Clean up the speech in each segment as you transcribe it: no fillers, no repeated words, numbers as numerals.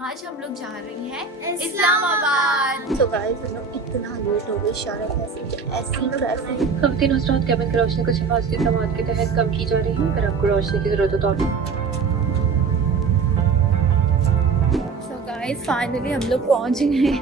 आज हम लोग जा रही हैं इस्लामाबाद। तो गाइस हम लोग इतना लेट हो गए, शारद ऐसी ट्रैफिक। हफ्ते नुसरात कैबिन की रोशनी कुछ हिफाजती इक़दामात के तहत कम की जा रही है। अगर आपको रोशनी की जरूरत हो तो आप सो गाइस फाइनली हम लोग पहुंच गए।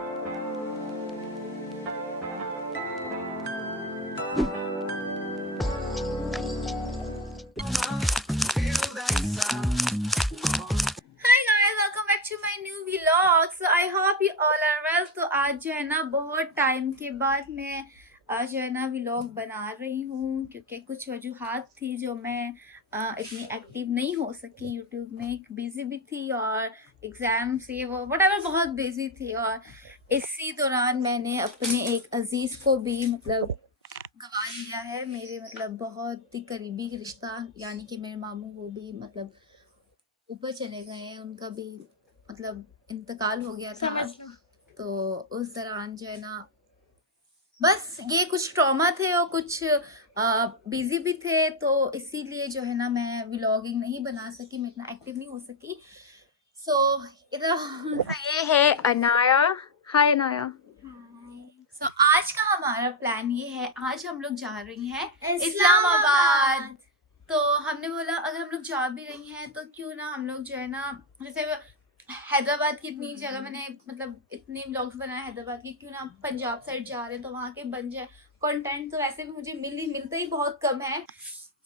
I hope you all are well. तो आज जो है ना बहुत टाइम के बाद मैं आज जो है ना व्लॉग बना रही हूँ, क्योंकि कुछ वजूहात थी जो मैं इतनी एक्टिव नहीं हो सकी यूट्यूब में। बिजी भी थी और एग्ज़ाम से वो व्हाटएवर बहुत बिजी थी, और इसी दौरान मैंने अपने एक अजीज़ को भी मतलब गवा लिया है। मेरे मतलब बहुत ही करीबी रिश्ता, यानी कि मेरे मामू वो भी मतलब ऊपर चले गए हैं, उनका भी मतलब इंतकाल हो गया था। तो उस दौरान जो है ना बस ये कुछ ट्रॉमा थे और कुछ बिजी भी थे, तो इसीलिए जो है ना मैं व्लॉगिंग नहीं बना सकी, मैं इतना एक्टिव नहीं हो सकी। सो इधर ये है अनाया। हाय अनाया। सो आज का हमारा प्लान ये है, आज हम लोग जा रही हैं इस्लामाबाद। तो हमने बोला अगर हम लोग जा भी रही हैं तो क्यों ना हम लोग जो है ना, जैसे हैदराबाद की इतनी जगह मैंने मतलब इतने व्लॉग्स बनाए हैदराबाद की, क्यों ना पंजाब साइड जा रहे हैं तो वहाँ के बन जाए कंटेंट। तो वैसे भी मुझे मिलते ही बहुत कम है।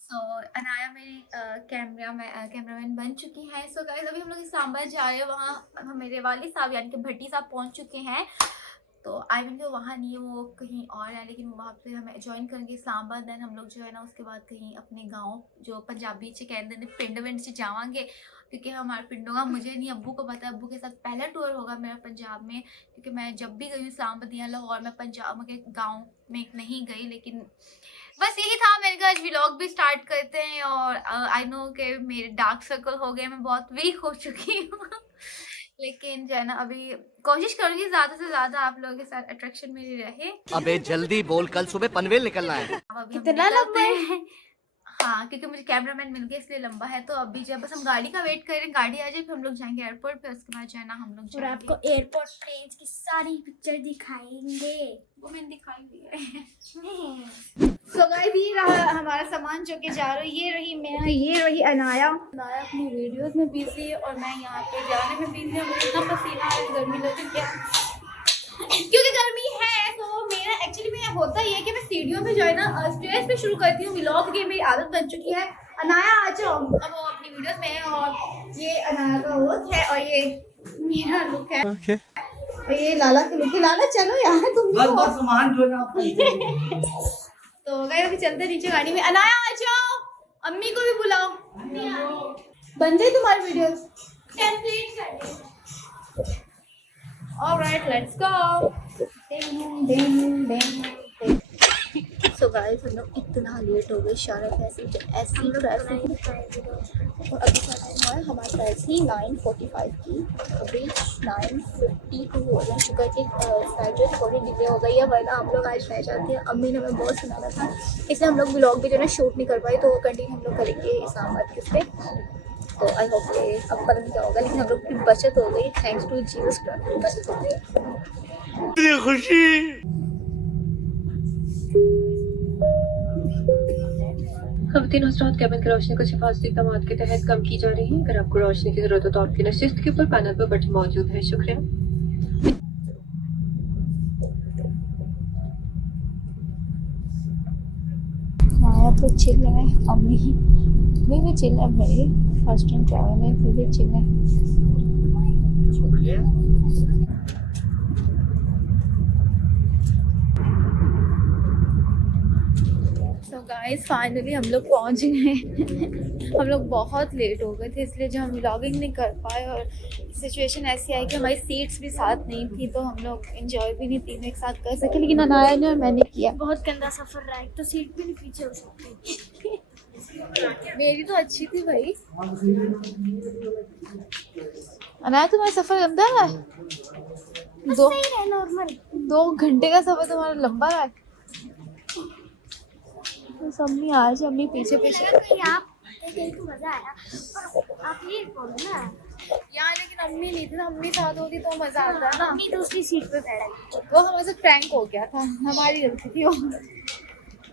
सो अनाया मेरी कैमरामैन बन चुकी है। सो गाइस अभी हम लोग इस्लामाबाद जा रहे हैं, वहाँ मेरे वालिद साहब यानी कि भट्टी साहब पहुँच चुके हैं। तो आई मीन वो वहाँ नहीं है, वो कहीं और है, लेकिन वहाँ पे हमें ज्वाइन करेंगे इस्लामाबाद। देन हम लोग जो है ना उसके बाद कहीं अपने गांव जो पंजाबी च कहते हैं पिंड विंड च जावांगे, क्योंकि हमारे पिंडों का मुझे नहीं, अब्बू को पता है। अब्बू के साथ पहला टूर होगा मेरा पंजाब में, क्योंकि मैं जब भी गई इस्लामाबाद या लाहौर में पंजाब के गाँव में नहीं गई। लेकिन बस यही था, मैंने कहा आज व्लॉग भी स्टार्ट करते हैं। और आई नो कि मेरे डार्क सर्कल हो गए, मैं बहुत वीक हो चुकी हूँ लेकिन जो है ना अभी कोशिश करूंगी ज्यादा से ज्यादा आप लोगों के साथ अट्रैक्शन मेरी रहे। अबे जल्दी बोल, कल सुबह पनवेल निकलना है। कितना लंबा है? हाँ, क्योंकि मुझे कैमरामैन मिल गया इसलिए लंबा है। तो अभी जब बस हम गाड़ी का वेट कर रहे हैं, गाड़ी आ जाए फिर हम लोग जाएंगे एयरपोर्ट पे, उसके बाद जो है ना हम लोग और आपको एयरपोर्ट प्लेन्स की सारी पिक्चर दिखाएंगे। वो मैंने दिखाई दी है। सो गाइस ये रहा हमारा सामान जो कि जा रहा है। ये रही मैं, ये रही अनाया अपनी वीडियोस में बिजी है और मैं यहाँ पे जाने में बिजी हूँ। मुझे इतना पसीना आ रहा है, गर्मी लग रही है क्योंकि गर्मी है। तो मेरा एक्चुअली में होता ही है कि मैं सीढ़ियों पे जो है ना स्टेज पे शुरू करती हूँ व्लॉग की, मेरी आदत बन चुकी है। अनाया आ जाओ, अब वो अपनी वीडियोस में है और ये अनाया का लुक है और ये मेरा लुक है। और ये लाला का लुक है। लाला चलो यार तुम बस सामान जो ना तो गए अभी चलते नीचे गाड़ी में। अनाया आ जाओ, अम्मी को भी बुलाओ। बन जाए तुम्हारी वीडियोस, कंप्लीट कर दे। Alright let's go. So guys हम लोग इतना लेट हो गए, शारद ऐसी ट्रैफिक। और अभी का टाइम हुआ है हमारे साइड से 9:45 की, अभी 9:52 हो चुका है कि फ्लाइट जो थोड़ी डिले हो गई है, वरना हम लोग आज रह जाते हैं। अम्मी ने हमें बहुत सुनाया था, इसलिए हम लोग व्लॉग भी जो है शूट नहीं कर पाए, तो वो कंटिन्यू हम लोग करेंगे इस्लामाबाद के उस पर। तो आई होप ये अब पता नहीं क्या होगा, लेकिन हम लोग की बचत हो गई थैंक्स टू जीसस क्राइस्ट, बचत हो गई। खुशी हफ्ते नुसरात कैबिन की रोशनी कुछ हिफाजती इक़दामात के तहत कम की जा रही है। अगर आपको रोशनी की जरूरत हो तो आपकी नशिस्त के ऊपर पैनल पर बटन मौजूद है। शुक्रिया। माया तो चिल है, अम्मी भी चिल है भाई, फर्स्ट टाइम ट्रैवल में फिर भी चिल है। सो गाइस फाइनली हम लोग पहुंच गए हम लोग बहुत लेट हो गए थे, इसलिए जो हम व्लॉगिंग नहीं कर पाए। और सिचुएशन ऐसी आई कि हमारी सीट्स भी साथ नहीं थी, तो हम लोग एंजॉय भी नहीं तीनों एक साथ कर सके। लेकिन अनाया ने और मैंने किया। बहुत गंदा सफर रहा है, तो सीट भी नहीं पीछे हो सकती। मेरी तो अच्छी थी भाई। अनाया तुम्हारा सफर गंदा है? नॉर्मल 2 घंटे का सफर तुम्हारा लंबा रहा है। तो अम्मी आज अम्मी पीछे पीछे आप तो मजा आया, पर आप ये बोलो ना यार लेकिन अम्मी नहीं थी ना, अम्मी साथ होती तो मजा आता ना। मम्मी दूसरी सीट पे बैठी। वो हमारे साथ प्रैंक हो गया था, हमारी गलती थी वो।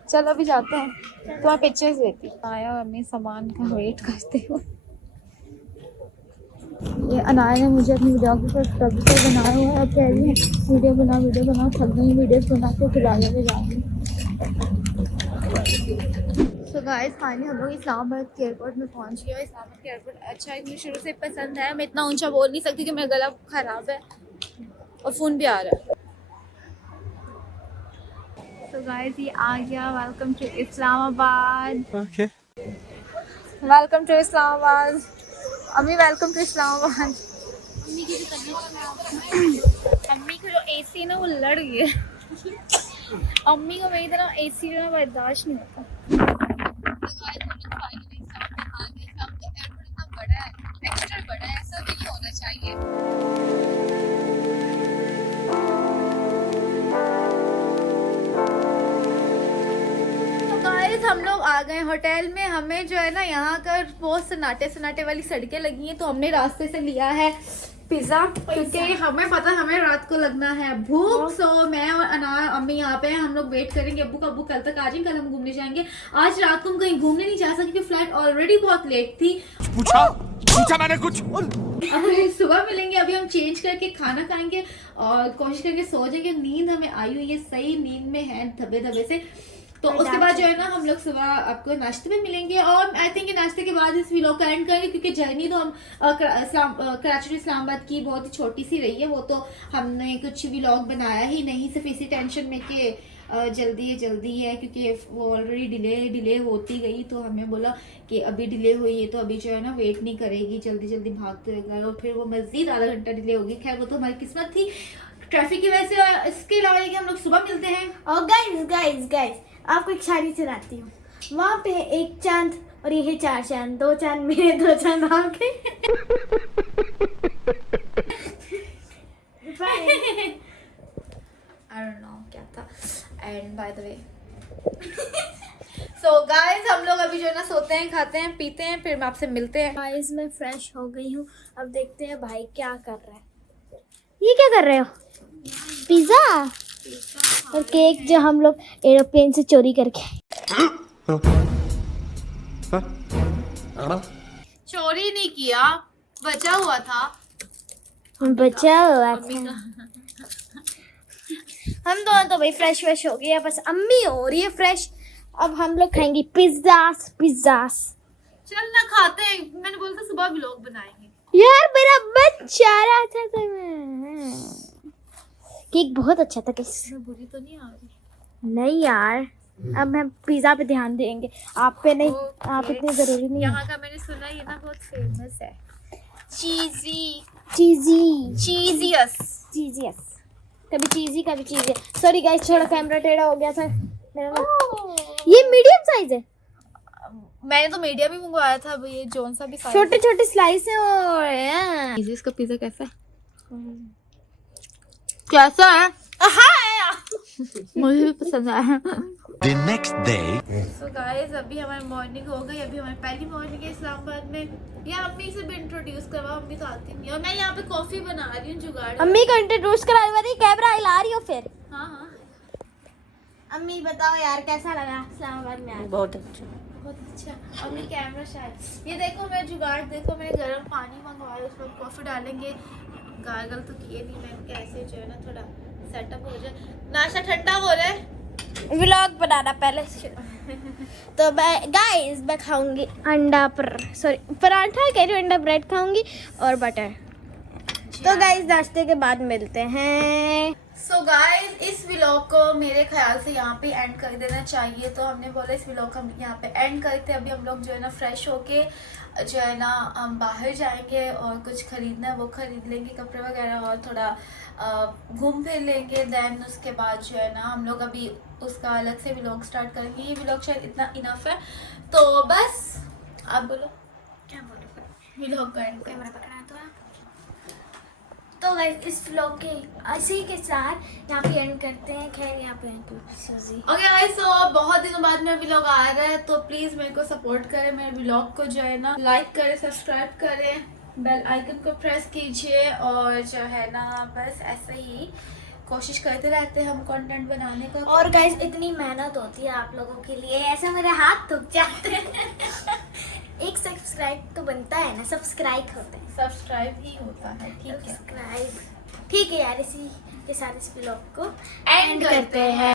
चलो अभी जाते हैं, तुम्हारे पिक्चर्स लेती। आया और अम्मी सामान का वेट करते हो। ये अनाया ने मुझे अपनी वीडियोग्राफर बनाया हुआ है। अब कह रही है वीडियो बना, थक गई वीडियोस बना के, फिर आगे में जाऊँगी। सो गाइस फाइनली हम लोग इस्लामाबाद के एयरपोर्ट में पहुंच गए। इस्लामाबाद के एयरपोर्ट अच्छा है, मुझे शुरू से पसंद है। मैं इतना ऊंचा बोल नहीं सकती कि मेरा गला ख़राब है और फ़ोन भी आ रहा है। सो गाइस ये आ गया, welcome to Islamabad. Okay welcome to Islamabad. अम्मी वेलकम टू इस्लामाबाद। मम्मी की भी तबीयत अम्मी का जो एसी है ना वो लड़ गया। अम्मी को मेरी तरह एसी जो है बर्दाश्त नहीं होता। हम लोग आ गए होटल में। हमें जो है ना यहाँ कर बहुत सन्नाटे वाली सड़कें लगी हैं, तो हमने रास्ते से लिया है पिज़्ज़ा, क्योंकि हमें पता है हमें रात को लगना है भूख। सो मैं और अनार अम्मी यहाँ पे हैं, हम लोग वेट करेंगे अब्बू कल तक आ जाएंगे, कल हम घूमने जाएंगे। आज रात को हम कहीं घूमने नहीं जा सकते, फ्लाइट ऑलरेडी बहुत लेट थी। पूछा मैंने कुछ। अब सुबह मिलेंगे, अभी हम चेंज करके खाना खाएंगे और कोशिश करके सो जाएंगे। नींद हमें आई हुई है, सही नींद में है धब्बे से। तो उसके बाद जो है ना हम लोग सुबह आपको नाश्ते में मिलेंगे, और आई थिंक नाश्ते के बाद इस व्लॉग का एंड करेंगे, क्योंकि जर्नी तो हम कराची इस्लामाबाद की बहुत ही छोटी सी रही है। वो तो हमने कुछ व्लॉग बनाया ही नहीं, सिर्फ इसी टेंशन में कि जल्दी है, क्योंकि वो ऑलरेडी डिले होती गई। तो हमें बोला कि अभी डिले हुई है तो अभी जो है ना वेट नहीं करेगी, जल्दी भागते गए और फिर वो मज़ीद आधा घंटा डिले होगी। खैर वो तो हमारी किस्मत थी ट्रैफिक की वजह से। इसके अलावा ये कि हम लोग सुबह मिलते हैं। और गाइस आपको एक शायरी सुनाती हूँ। वहाँ पे एक चांद और ये है 4 चांद, 2 चांद मेरे 2 चांद आपके। I don't know क्या था। And by the way so guys हम लोग अभी जो है ना सोते हैं, खाते हैं, पीते हैं, फिर मैं आपसे मिलते हैं। गाइस मैं फ्रेश हो गई हूँ, अब देखते हैं भाई क्या कर रहा है। ये क्या कर रहे हो? पिज्जा और केक जो हम लोग एरोप्लेन से चोरी करके। चोरी नहीं किया, बचा हुआ था। बचा हुआ था। हम दोनों तो भाई फ्रेश हो गए हैं, बस अम्मी हो रही है फ्रेश। अब हम लोग खाएंगे पिज्जास। चल ना खाते हैं, मैंने बोला था सुबह व्लॉग बनाएंगे। यार मेरा बच्चा रहा था तुम्हें। केक बहुत अच्छा था। किस बुरी तो नहीं आ रही? नहीं यार, अब हम पिज्जा पे ध्यान देंगे, आप पे नहीं। Okay. आप इतने जरूरी नहीं यहाँ है। का मैंने सुना ये ना बहुत फेमस है, चीजियस कभी चीजी कभी चीजी। सॉरी गाइस, थोड़ा कैमरा टेढ़ा हो गया था मेरा ना। ये मीडियम साइज है। मैंने तो मीडियम ही मंगवाया था। अब ये जोन सा भी size छोटे स्लाइस है। और इसका पिज्जा कैसा है? कैसा है? मुझे भी पसंद आया। The next day. So guys अभी हमारी मॉर्निंग हो गई, अभी हमारी पहली मॉर्निंग है इस्लामाबाद में। या अम्मी से भी इंट्रोड्यूस करवा, अम्मी तो आती नहीं। और मैं यहाँ पे कॉफी बना रही हूँ जुगाड़। अम्मी को इंट्रोड्यूस करा रही, कैमरा हिला रही हो फिर। हाँ अम्मी बताओ यार कैसा लगा इस्लामाबाद में? बहुत अच्छा। बहुत अच्छा। अम्मी कैमरा शायद ये देखो, मैं जुगाड़ देखो, मैंने गर्म पानी मंगवाया, उसमें कॉफी डालेंगे। गार्गल तो किए नहीं, मैं कैसे जो है ना थोड़ा सेटअप हो जाए, नाश्ता ठंडा हो जाए। व्लॉग बनाना पहले से। तो मैं गाइस मैं खाऊंगी पराठा कह रही हूँ, अंडा ब्रेड खाऊंगी और बटर। तो गाइस नाश्ते के बाद मिलते हैं। सो गाइस इस व्लॉग को मेरे ख्याल से यहाँ पे एंड कर देना चाहिए, तो हमने बोला इस व्लॉग को हम यहाँ पे एंड करते हैं। अभी हम लोग जो है ना फ्रेश होके जो है ना हम बाहर जाएंगे और कुछ खरीदना है वो खरीद लेंगे, कपड़े वगैरह, और थोड़ा घूम फिर लेंगे। देन उसके बाद जो है ना हम लोग अभी उसका अलग से व्लॉग स्टार्ट करेंगे। ये व्लॉग शायद इतना इनफ है, तो बस आप बोलो क्या बोलो? व्लॉग का एंड कैमरा पकड़ा तो गाइस इस व्लॉग के इसी के साथ यहाँ पे एंड करते हैं। खैर यहाँ पे ओके गाइस, तो बहुत दिनों बाद मेरा व्लॉग आ रहा है, तो प्लीज मेरे को सपोर्ट करें, मेरे व्लॉग को जो है ना लाइक करें, सब्सक्राइब करें, बेल आइकन को प्रेस कीजिए और जो है ना बस ऐसे ही कोशिश करते रहते हैं हम कंटेंट बनाने का। और गाइस इतनी मेहनत होती है आप लोगों के लिए, ऐसे मेरे हाथ थक जाते हैं। एक सब्सक्राइब तो बनता है ना, सब्सक्राइब होता है, सब्सक्राइब ही होता है, ठीक है। सब्सक्राइब। ठीक है यार, इसी के साथ इस ब्लॉग को एंड करते हैं।